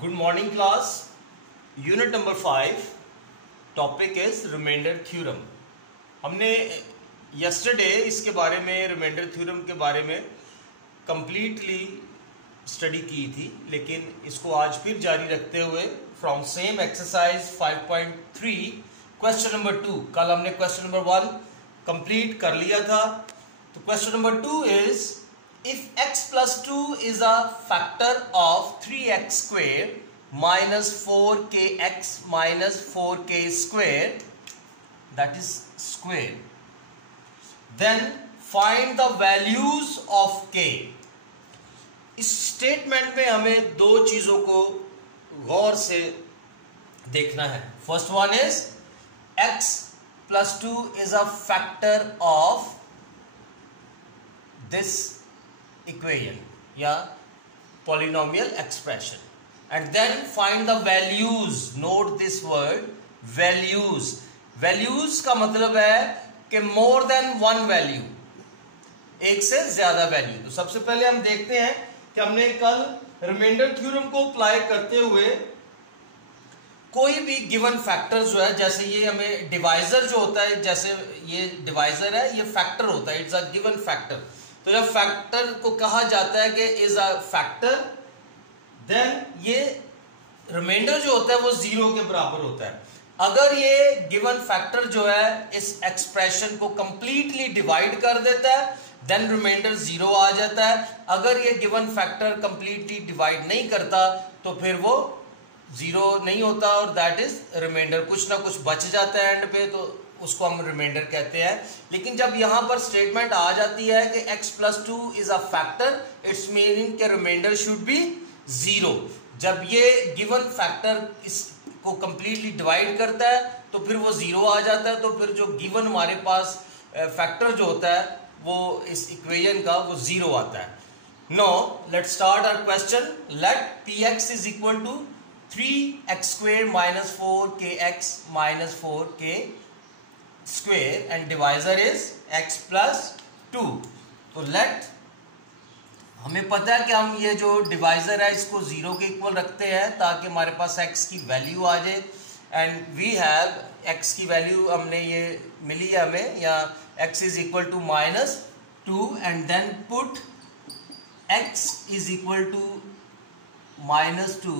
Good morning class. Unit number 5 topic is reminder theorem. हमने yesterday इसके बारे में रिमाइंडर थ्योरम के बारे में कंप्लीटली स्टडी की थी, लेकिन इसको आज फिर जारी रखते हुए from same exercise 5.3 question number 2। कल हमने क्वेश्चन नंबर 1 कंप्लीट कर लिया था। तो question number 2 is if x plus 2 is a factor of 3x square minus 4kx minus 4k square, that is square, then find the values of k। इस statement में हमें दो चीजों को गौर से देखना है। First one is x plus 2 is a factor of this equation या polynomial expression, and then find the values। note this word values। values का मतलब है कि more than one value, एक से ज्यादा वैल्यू। तो सबसे पहले हम देखते हैं कि हमने कल रिमाइंडर थ्योरम को अप्लाई करते हुए कोई भी गिवन फैक्टर जो है, जैसे ये हमें डिवाइजर जो होता है, जैसे ये डिवाइजर है, ये फैक्टर होता है, इट्स अ गिवन फैक्टर। तो जब फैक्टर को कहा जाता है कि इज अ फैक्टर, देन ये रिमाइंडर जो होता है वो 0 के बराबर होता है। अगर ये गिवन फैक्टर जो है इस एक्सप्रेशन को कंप्लीटली डिवाइड कर देता है, देन रिमाइंडर 0 आ जाता है। अगर ये गिवन फैक्टर कंप्लीटली डिवाइड नहीं करता तो फिर वो 0 नहीं होता, और दैट इज रिमाइंडर। कुछ ना कुछ बच जाता है एंड पे, तो उसको हम रिमाइंडर कहते हैं। लेकिन जब यहां पर स्टेटमेंट आ जाती है कि x plus 2 is a factor, it's meaning के रिमाइंडर शुड बी 0। जब ये गिवन फैक्टर इसको कंप्लीटली डिवाइड करता है तो फिर वो 0 आ जाता है। तो फिर जो गिवन हमारे पास फैक्टर जो होता है वो इस इक्वेशन का वो 0 आता है। No let's start our question. Let px is equal to 3x square minus 4kx minus 4k square and divisor is x plus 2। तो लेट, हमें पता है कि हम ये जो डिवाइजर है इसको 0 के इक्वल रखते हैं ताकि हमारे पास x की वैल्यू आ जाए, एंड वी हैव x की वैल्यू हमने ये मिली है हमें, या x is equal to minus 2, and then put x is equal to minus 2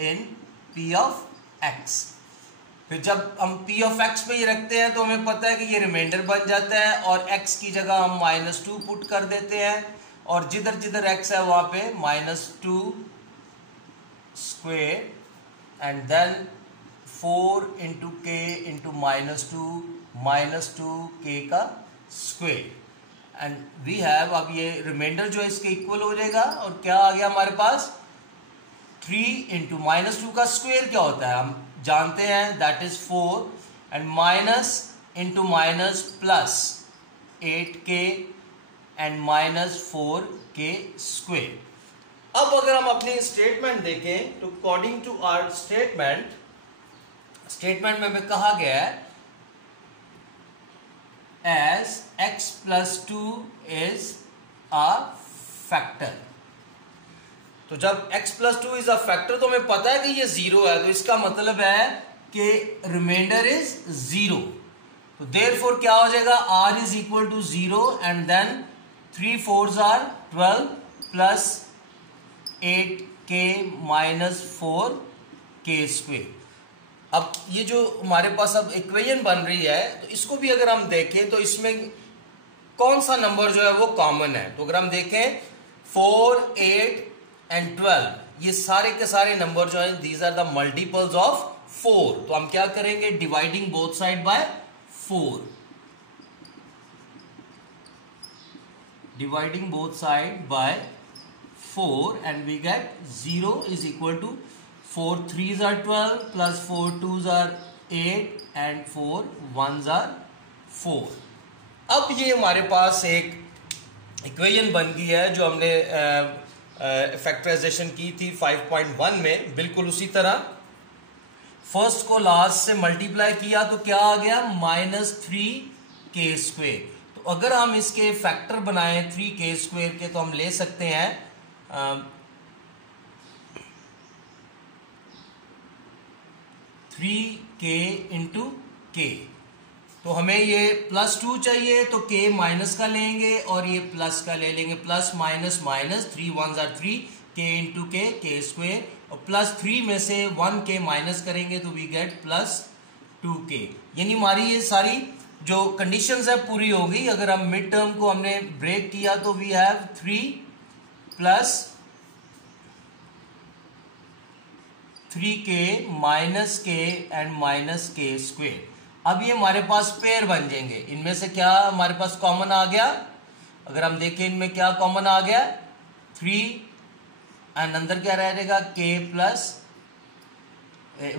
in p of x। फिर जब हम p ऑफ x पे ये रखते हैं तो हमें पता है कि ये रिमाइंडर बन जाता है, और x की जगह हम माइनस 2 पुट कर देते हैं, और जिधर जिधर x है वहां पे minus 2 square and then 4 into k into minus 2 k का स्क्वेयर, एंड वी हैव, अब ये रिमाइंडर जो है इसके इक्वल हो जाएगा। और क्या आ गया हमारे पास, 3 इंटू माइनस 2 का स्क्वेयर क्या होता है हम जानते हैं, that is 4, and minus into minus plus 8k and minus 4k square. अब अगर हम अपनी स्टेटमेंट देखें तो अकॉर्डिंग टू आवर स्टेटमेंट में हमें कहा गया है as x plus 2 is a factor. तो जब x plus 2 is a factor तो हमें पता है कि ये 0 है, तो इसका मतलब है कि रिमाइंडर इज 0। तो देयरफॉर क्या हो जाएगा, r is equal to 0, and then 3 4s are 12 plus 8k minus 4k square. अब ये जो हमारे पास अब इक्वेशन बन रही है, तो इसको भी अगर हम देखें तो इसमें कौन सा नंबर जो है वो कॉमन है। तो अगर हम देखें 4, 8 एंड 12, ये सारे के सारे नंबर जो हैं these are the multiples of 4। तो हम क्या करेंगे, dividing both side by 4, dividing both side by 4, and we get 0 is equal to 4 3s are 12 plus 4 2s are 8 and 4 1s are 4। अब ये हमारे पास एक इक्वेशन बन गई है जो हमने फैक्टराइजेशन की थी 5.1 में। बिल्कुल उसी तरह फर्स्ट को लास्ट से मल्टीप्लाई किया तो क्या आ गया, -3k स्क्वेयर। तो अगर हम इसके फैक्टर बनाएं 3k स्क्वेयर के, तो हम ले सकते हैं 3k इंटू के। तो हमें ये +2 चाहिए तो k माइनस का लेंगे और ये प्लस का ले लेंगे, plus minus minus, 3 1 = 3, k into के स्क्वेयर, और +3 में से 1k माइनस करेंगे तो वी गेट +2k। यानी हमारी ये सारी जो कंडीशंस है पूरी होगी। अगर हम मिड टर्म को हमने ब्रेक किया तो we have 3 + 3k minus k and minus k square. अब ये हमारे पास पेयर बन जाएंगे। इनमें से क्या हमारे पास कॉमन आ गया? अगर हम देखें इनमें क्या कॉमन आ गया, 3 एंड अंदर क्या रह जाएगा, k +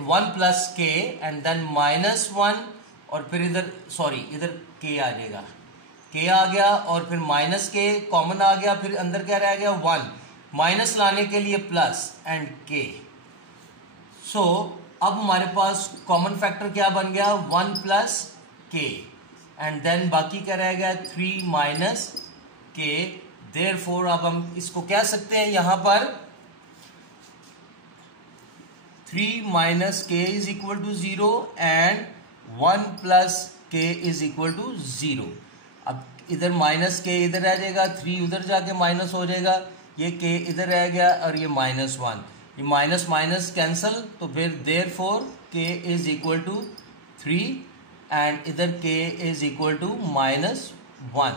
1 + k एंड देन -1, और फिर इधर इधर k आ जाएगा, k आ गया और फिर माइनस k कॉमन आ गया, फिर अंदर क्या रह गया 1, माइनस लाने के लिए प्लस एंड k। सो अब हमारे पास कॉमन फैक्टर क्या बन गया, 1 + k एंड देन बाकी क्या रह गया 3 - k। देयरफॉर अब हम इसको कह सकते हैं यहां पर 3 - k = 0 एंड 1 + k = 0। अब इधर -k इधर रह जाएगा, 3 उधर जाके माइनस हो जाएगा, ये k इधर रह गया और ये -1, ये माइनस माइनस कैंसल, तो फिर देयरफॉर k = 3 एंड इधर k = -1।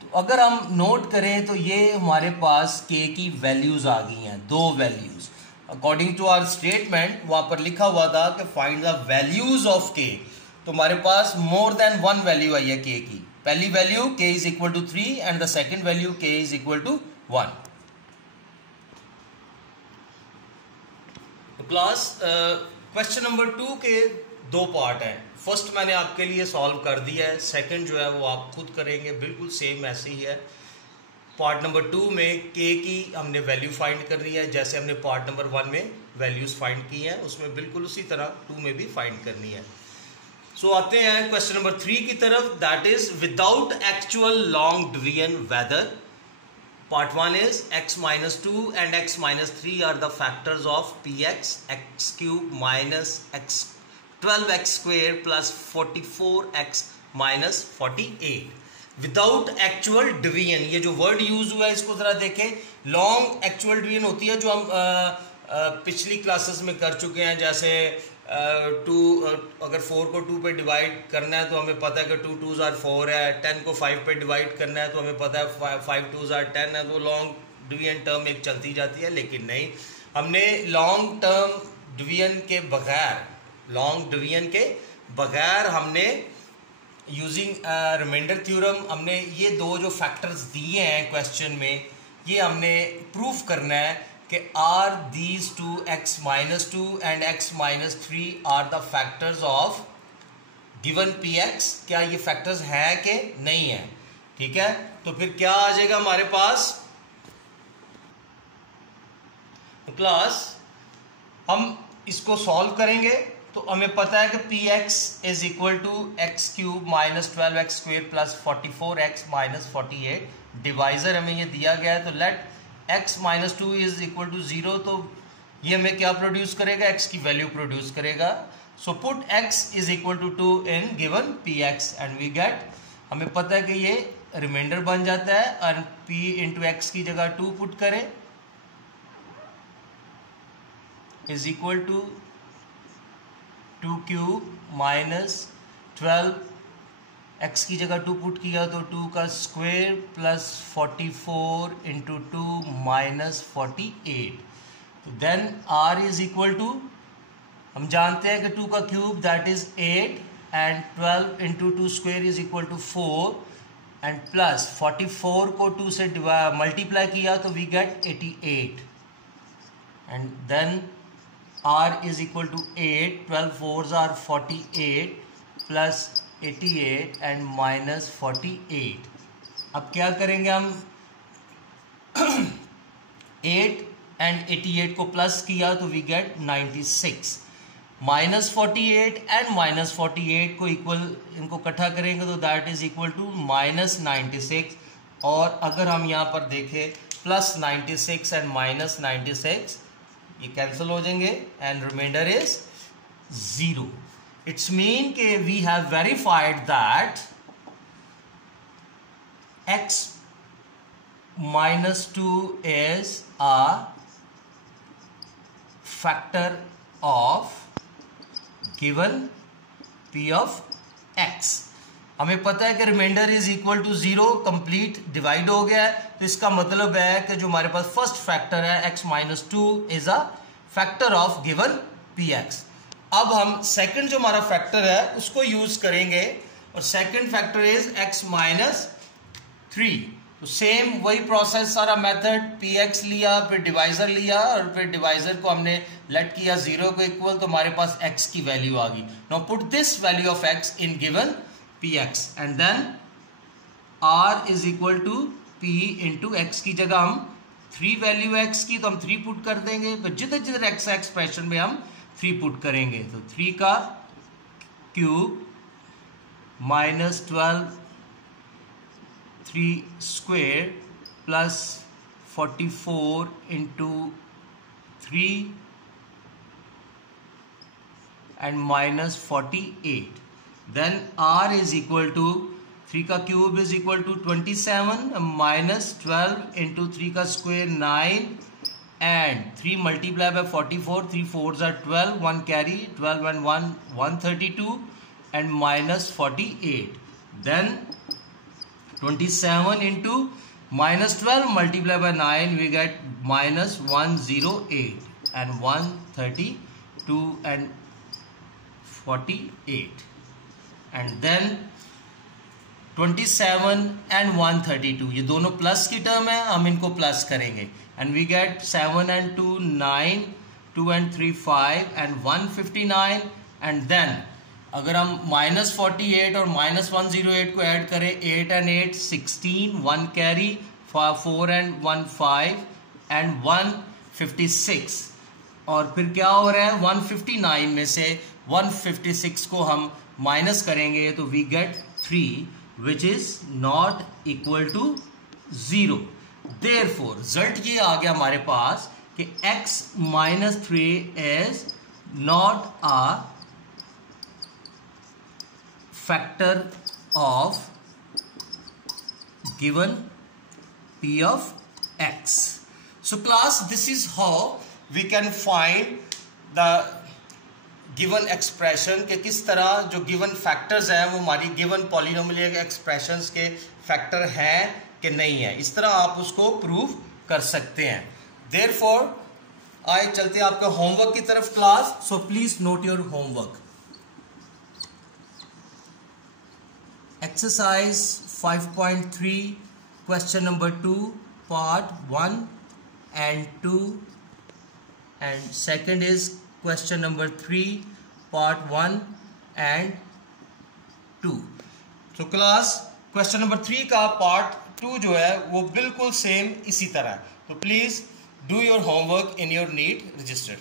तो अगर हम नोट करें तो ये हमारे पास k की वैल्यूज आ गई हैं, 2 values. According to our statement वहां पर लिखा हुआ था कि find the values of k, तो हमारे पास मोर देन 1 वैल्यू आई है k की। पहली value k = 3 and the second value k = 1। Class question number 2 के 2 पार्ट हैं। फर्स्ट मैंने आपके लिए सॉल्व कर दिया है, सेकंड जो है वो आप खुद करेंगे, बिल्कुल सेम ऐसे ही है। पार्ट नंबर 2 में k की हमने वैल्यू फाइंड करनी है, जैसे हमने पार्ट नंबर 1 में वैल्यूज फाइंड की हैं, उसमें बिल्कुल उसी तरह 2 में भी फाइंड करनी है। सो आते हैं क्वेश्चन नंबर 3 की तरफ, that is without actual long division whether. Part 1 is x - 2 and x - 3 are the factors of px, x cube minus x 12x square plus 44x minus 48 without actual division. ये जो word use हुआ है इसको जरा देखें। Long actual division होती है जो हम पिछली क्लासेस में कर चुके हैं, जैसे 2 अगर 4 को 2 पे डिवाइड करना है तो हमें पता है कि 2 2s are 4 है, 10 को 5 पे डिवाइड करना है तो हमें पता है 5 2s are 10 है, तो लॉन्ग डिवीजन टर्म एक चलती जाती है। लेकिन नहीं, हमने लॉन्ग टर्म डिवीजन के बगैर हमने यूजिंग रिमाइंडर थ्योरम हमने ये 2 जो फैक्टर्स दिए हैं क्वेश्चन में, ये हमने प्रूफ करना है कि are these 2 x - 2 and x - 3 are the factors of given px। क्या ये फैक्टर्स हैं कि नहीं है? ठीक है, तो फिर क्या आ जाएगा हमारे पास क्लास, हम इसको सॉल्व करेंगे तो हमें पता है कि px = x³ - 12x square plus 44x - 48। Divisor हमें ये दिया गया है, तो लेट x - 2 = 0, तो ये हमें क्या प्रोड्यूस करेगा, x की वैल्यू प्रोड्यूस करेगा। So put x = 2 in given px and we get, हमें पता है कि ये रिमाइंडर बन जाता है और p × x की जगह 2 पुट करें = 2³ - 12 x की जगह 2 पुट किया तो 2 का स्क्वायर प्लस 44 × 2 - 48। तो देन r = हम जानते हैं कि 2 का cube that is 8 and 12 × 2 square = 4 and plus 44 को 2 से मल्टीप्लाई किया तो we get 88 and then r = 8, 12 4s are 48 plus 88 and minus 48। अब क्या करेंगे हम 8 and 88 को प्लस किया तो वी गेट 96, -48 एंड -48 को इक्वल इनको इकट्ठा करेंगे तो दैट इज इक्वल टू -96। और अगर हम यहाँ पर देखें +96 एंड -96 ये कैंसिल हो जाएंगे and reminder is 0. It's mean कि we have verified that x minus 2 is a factor of given p of x. हमें पता है कि reminder is equal to 0, complete divide हो गया है, तो इसका मतलब है कि जो हमारे पास फर्स्ट फैक्टर है x minus 2 is a factor of given px. अब हम सेकंड जो हमारा फैक्टर है उसको यूज करेंगे और second factor is x minus 3. तो सेम वही प्रोसेस, सारा मेथड, px लिया, फिर डिवाइजर लिया और फिर डिवाइजर को हमने लेट किया 0 को इक्वल, तो हमारे पास x की वैल्यू आ गई. Now put this value of x in given px and then r is equal to p into x की जगह हम 3 वैल्यू x की तो हम 3 पुट कर देंगे, तो जिधर जिधर x एक्सप्रेशन में हम 3 पुट करेंगे, तो 3 का cube minus 12 3 square plus 44 into 3 and minus 48. Then r is equal to 3 का cube is equal to 27 minus 12 into 3 का square 9 and 3 multiply by 44, 3 4s are 12, 1 carry, 12 and 1 132 and minus 48. Then 27 into minus 12 multiplied by 9 we get minus 108 and 132 and 48, and then 27 and 132 ये दोनों plus की term है, हम इनको plus करेंगे and we get 7 and 2 9, 2 and 3 5 and 159, and then अगर हम minus 48 और माइनस 108 को ऐड करें 8 and 8 16, 1 कैरी, 4 and 1 5 and 156, और फिर क्या हो रहा है 159 में से 156 को हम माइनस करेंगे तो we get 3 which is not equal to 0. Therefore result ये आ गया हमारे पास कि x minus 3 is not a factor of given p of x. So class, this is how we can find the given expression कि किस तरह जो given factors हैं वो हमारी given polynomial expressions के factor हैं कि नहीं है, इस तरह आप उसको prove कर सकते हैं. Therefore आइए चलते हैं आपके homework की तरफ class. So please note your homework. Exercise 5.3 question number 2 part 1 and 2, and second is question number 3 part 1 and 2. So class question number 3 का part 2 जो है वो बिल्कुल सेम इसी तरह है, तो please do your homework in your neat register.